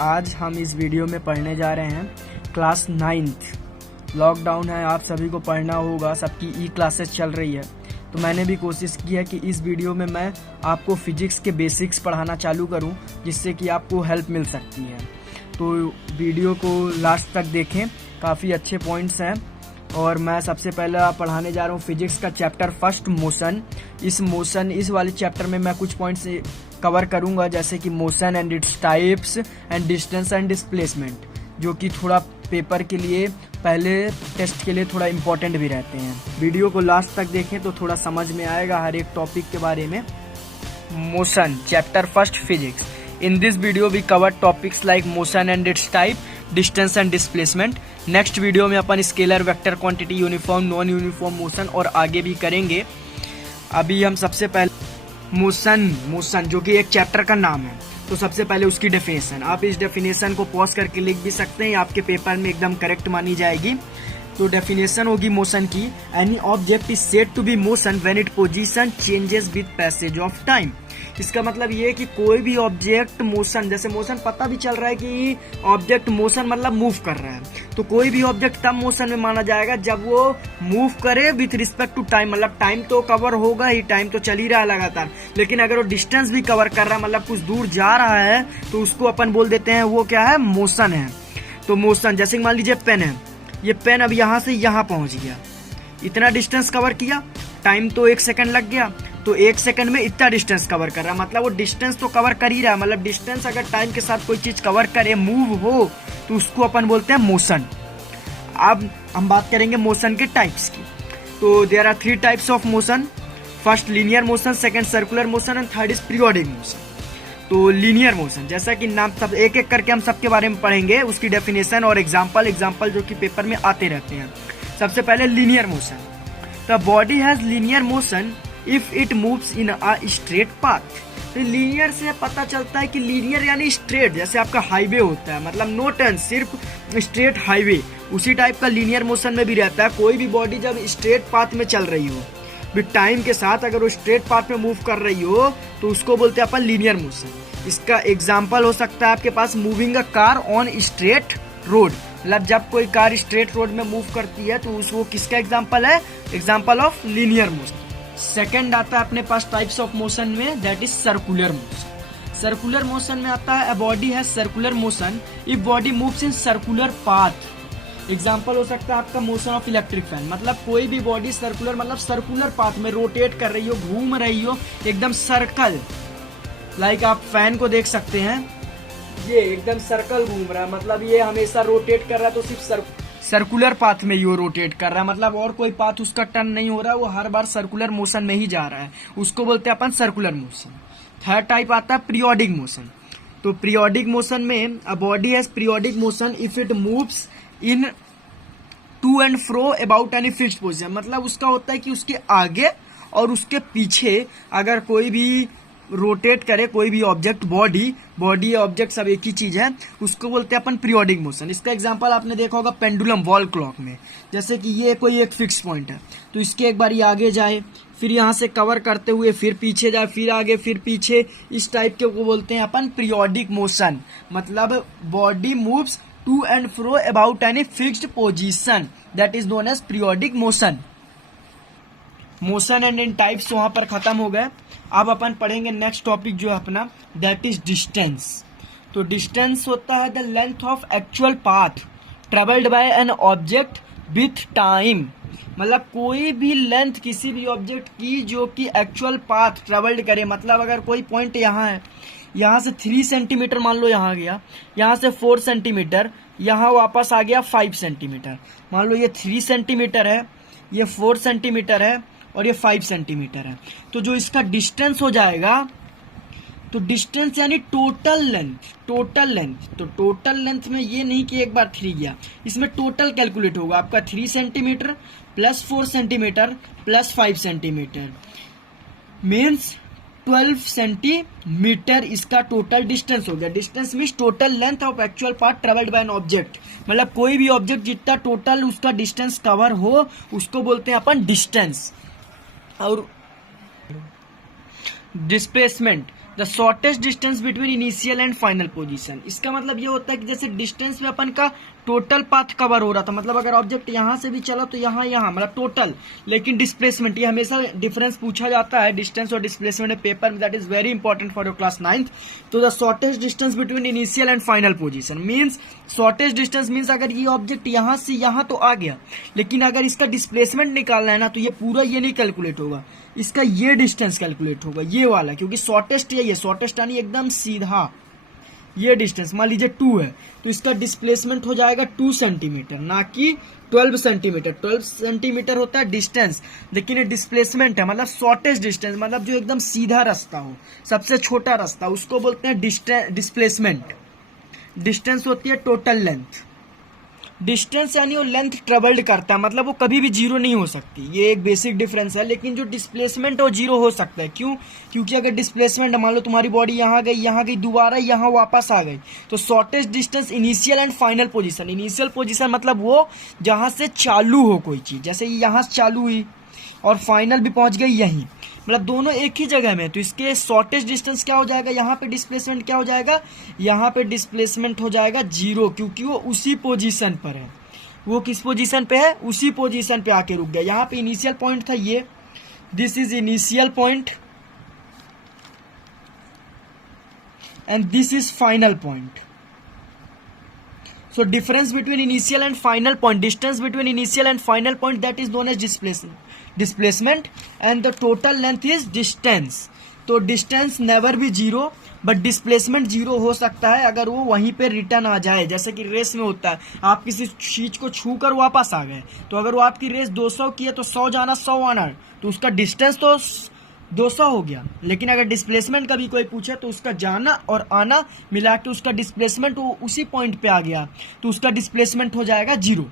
आज हम इस वीडियो में पढ़ने जा रहे हैं क्लास 9th। लॉकडाउन है, आप सभी को पढ़ना होगा, सबकी ई क्लासेस चल रही है। तो मैंने भी कोशिश की है कि इस वीडियो में मैं आपको फिजिक्स के बेसिक्स पढ़ाना चालू करूं, जिससे कि आपको हेल्प मिल सकती है। तो वीडियो को लास्ट तक देखें, काफ़ी अच्छे पॉइंट्स हैं। और मैं सबसे पहले पढ़ाने जा रहा हूँ फिजिक्स का चैप्टर फर्स्ट, मोशन। इस वाले चैप्टर में मैं कुछ पॉइंट्स कवर करूंगा, जैसे कि motion and its types and distance and displacement, जो कि थोड़ा पेपर के लिए, पहले टेस्ट के लिए थोड़ा इम्पोर्टेंट भी रहते हैं। वीडियो को लास्ट तक देखें तो थोड़ा समझ में आएगा हर एक टॉपिक के बारे में। Motion chapter first, physics. In this video we cover topics like motion and its type, distance and displacement. Next video में अपन scalar, vector, quantity, uniform, non uniform motion और आगे भी करेंगे। अभी हम सबसे पहले मोशन जो कि एक चैप्टर का नाम है, तो सबसे पहले उसकी डेफिनेशन। आप इस डेफिनेशन को पॉज करके लिख भी सकते हैं, आपके पेपर में एकदम करेक्ट मानी जाएगी। तो डेफिनेशन होगी मोशन की, any object is said to be motion when it position changes with passage of time. इसका मतलब ये है कि कोई भी ऑब्जेक्ट मोशन, जैसे मोशन पता भी चल रहा है कि ऑब्जेक्ट मोशन मतलब मूव कर रहा है, तो कोई भी ऑब्जेक्ट तब मोशन में माना जाएगा जब वो मूव करे विथ रिस्पेक्ट टू टाइम। मतलब टाइम तो कवर होगा ही, टाइम तो चल ही रहा है लगातार, लेकिन अगर वो डिस्टेंस भी कवर कर रहा है, मतलब कुछ दूर जा रहा है, तो उसको अपन बोल देते हैं वो क्या है, मोशन है। तो मोशन, जैसे मान लीजिए पेन है, ये पेन अब यहाँ से यहाँ पहुंच गया, इतना डिस्टेंस कवर किया, टाइम तो 1 सेकंड लग गया, तो 1 सेकंड में इतना डिस्टेंस कवर कर रहा है, मतलब वो डिस्टेंस तो कवर कर ही रहा है। मतलब डिस्टेंस अगर टाइम के साथ कोई चीज कवर करे, मूव हो, तो उसको अपन बोलते हैं मोशन। अब हम बात करेंगे मोशन के टाइप्स की। तो there are 3 types of motion. First linear motion, second circular motion and third is periodic motion. तो लीनियर मोशन, जैसा कि नाम, सब एक एक करके हम सबके बारे में पढ़ेंगे, उसकी डेफिनेशन और एग्जाम्पल जो कि पेपर में आते रहते हैं। सबसे पहले linear motion. The body has linear motion if it moves in a straight path. तो लीनियर से पता चलता है कि लीनियर यानी स्ट्रेट, जैसे आपका हाईवे होता है, मतलब नो टर्न, सिर्फ स्ट्रेट हाईवे, उसी टाइप का लीनियर मोशन में भी रहता है। कोई भी बॉडी जब स्ट्रेट पाथ में चल रही हो, विद टाइम के साथ अगर वो स्ट्रेट पाथ में मूव कर रही हो, तो उसको बोलते हैं अपन लीनियर मोशन। इसका एग्जाम्पल हो सकता है आपके पास moving a car on straight road. मतलब जब कोई कार स्ट्रेट रोड में मूव करती है, तो वो किसका एग्जाम्पल है, example of linear motion. Second आता है अपने पास टाइप्स ऑफ मोशन में, that is circular motion. Circular motion में आता है, a body has circular motion if body moves in circular path. Example हो सकता है आपका मोशन ऑफ इलेक्ट्रिक फैन। मतलब कोई भी बॉडी सर्कुलर, मतलब सर्कुलर पाथ में रोटेट कर रही हो, घूम रही हो, एकदम सर्कल, लाइक आप फैन को देख सकते हैं, ये एकदम सर्कल घूम रहा है, मतलब ये हमेशा रोटेट कर रहा है, तो सिर्फ सर्कुलर पाथ में ये रोटेट कर रहा है, मतलब और कोई पाथ उसका टर्न नहीं हो रहा है, वो हर बार सर्कुलर मोशन में ही जा रहा है, उसको बोलते हैं अपन सर्कुलर मोशन। थर्ड टाइप आता है पीरियोडिक मोशन। तो पीरियोडिक मोशन में, a body has periodic motion if it moves in to and fro about any fixed position. मतलब उसका होता है कि उसके आगे और उसके पीछे अगर कोई भी रोटेट करे, कोई भी ऑब्जेक्ट, बॉडी ऑब्जेक्ट सब एक ही चीज है, उसको बोलते हैं अपन पीरियोडिक मोशन। इसका एग्जांपल आपने देखा होगा पेंडुलम, वॉल क्लॉक में, जैसे कि ये कोई एक फिक्स पॉइंट है, तो इसके एक बार ये आगे जाए, फिर यहाँ से कवर करते हुए फिर पीछे जाए, फिर आगे, फिर पीछे, इस टाइप के को बोलते हैं अपन पीरियोडिक मोशन। मतलब body moves to and fro about any fixed position, that is known as periodic motion. Motion and in types वहां पर खत्म हो गए। अब अपन पढ़ेंगे नेक्स्ट टॉपिक जो है अपना, दैट इज डिस्टेंस। तो डिस्टेंस होता है the length of actual path travelled by an object with time. मतलब कोई भी लेंथ किसी भी ऑब्जेक्ट की जो कि एक्चुअल पाथ ट्रेवल्ड करे। मतलब अगर कोई पॉइंट यहाँ है, यहाँ से 3 सेंटीमीटर मान लो यहाँ गया, यहाँ से 4 सेंटीमीटर, यहाँ वापस आ गया 5 सेंटीमीटर। मान लो ये 3 सेंटीमीटर है, ये 4 सेंटीमीटर है और ये 5 सेंटीमीटर है, तो जो इसका डिस्टेंस हो जाएगा, तो डिस्टेंस यानी टोटल लेंथ। तो टोटल लेंथ में ये नहीं कि एक बार 3 गया, इसमें टोटल कैलकुलेट होगा आपका 3 centimetre plus 4 centimetre plus 5 centimetre means 12 centimetre इसका टोटल डिस्टेंस हो गया। Distance means total length of actual path travelled by an object. मतलब कोई भी ऑब्जेक्ट जितना टोटल उसका डिस्टेंस कवर हो, उसको बोलते हैं अपन डिस्टेंस। और displacement, the shortest distance between initial and final position. इसका मतलब ये होता है कि जैसे डिस्टेंस में अपन का टोटल पाथ कवर हो रहा था, मतलब अगर ऑब्जेक्ट यहाँ से भी चला तो यहाँ मतलब टोटल, लेकिन डिस्प्लेसमेंट, ये हमेशा डिफरेंस पूछा जाता है डिस्टेंस और डिस्प्लेसमेंट पेपर में, that is very important for your class 9th। तो the shortest distance between initial and final position means, shortest distance means अगर ये ऑब्जेक्ट यहाँ से यहाँ तो आ गया, लेकिन अगर इसका डिस्प्लेसमेंट निकालना है ना तो ये पूरा ये नहीं कैलकुलेट होगा, इसका ये डिस्टेंस कैलकुलेट होगा, ये वाला, क्योंकि शॉर्टेस्ट ये शॉर्टेस्ट यानी एकदम सीधा ये डिस्टेंस मान लीजिए 2 है तो इसका डिस्प्लेसमेंट हो जाएगा 2 सेंटीमीटर, ना कि 12 सेंटीमीटर। 12 सेंटीमीटर होता है डिस्टेंस, लेकिन ये डिस्प्लेसमेंट है, मतलब शॉर्टेस्ट डिस्टेंस, मतलब जो एकदम सीधा रास्ता हो, सबसे छोटा रास्ता, उसको बोलते हैं डिस्प्लेसमेंट। डिस्टेंस होती है टोटल लेंथ। डिस्टेंस यानी वो लेंथ ट्रेवल्ड करता है, मतलब वो कभी भी जीरो नहीं हो सकती, ये एक बेसिक डिफरेंस है। लेकिन जो डिस्प्लेसमेंट है वो जीरो हो सकता है, क्यों? क्योंकि अगर डिस्प्लेसमेंट मान लो तुम्हारी बॉडी यहाँ गई दोबारा यहाँ वापस आ गई, तो shortest distance initial and final position. Initial position मतलब वो जहाँ से चालू हो कोई चीज, जैसे यहाँ से चालू हुई और फाइनल भी पहुंच गई यहीं, मतलब दोनों एक ही जगह में, तो इसके शॉर्टेस्ट डिस्टेंस क्या हो जाएगा, यहाँ पे डिस्प्लेसमेंट क्या हो जाएगा, यहाँ पे डिस्प्लेसमेंट हो जाएगा 0, क्योंकि वो उसी पोजीशन पर है। वो किस पोजीशन पे है? उसी पोजीशन पे आके रुक गया। यहाँ पे इनिशियल पॉइंट था ये, this is initial point and this is final point. So difference between initial and final point, distance between initial and final point, that is known as displacement and the total length is distance. तो distance never be zero, but displacement zero हो सकता है अगर वो वहीं पे return आ जाए, जैसे कि रेस में होता है, आप किसी चीज को छू कर वापस आ गए, तो अगर वो आपकी रेस 200 की है तो 100 जाना 100 आना, तो उसका डिस्टेंस तो 200 हो गया। लेकिन अगर डिस्प्लेसमेंट का भी कोई पूछे तो उसका जाना और आना मिला के उसका डिस्प्लेसमेंट वो उसी पॉइंट पे आ गया, तो उसका डिस्प्लेसमेंट हो जाएगा 0।